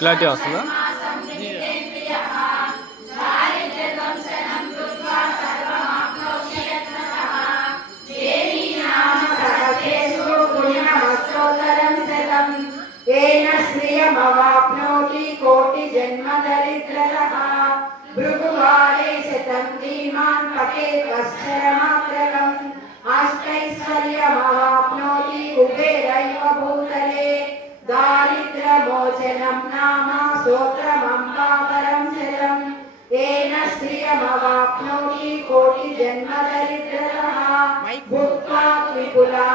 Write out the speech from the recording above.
క్లారిటీ వస్తుందా? श्रियमवाप्नोति कोटि जन्म दरिद्रः भृगुवारे शतं धीमान् पठेत् वत्सरमात्रकम् अष्टैश्वर्यमवाप्नोति कुबेरैव भूतले दारिद्र्यमोचनं नाम स्तोत्रमम्बापरं शतम् येन श्रियमवाप्नोति कोटि जन्म दरिद्रः भुक्त्वा विपुलां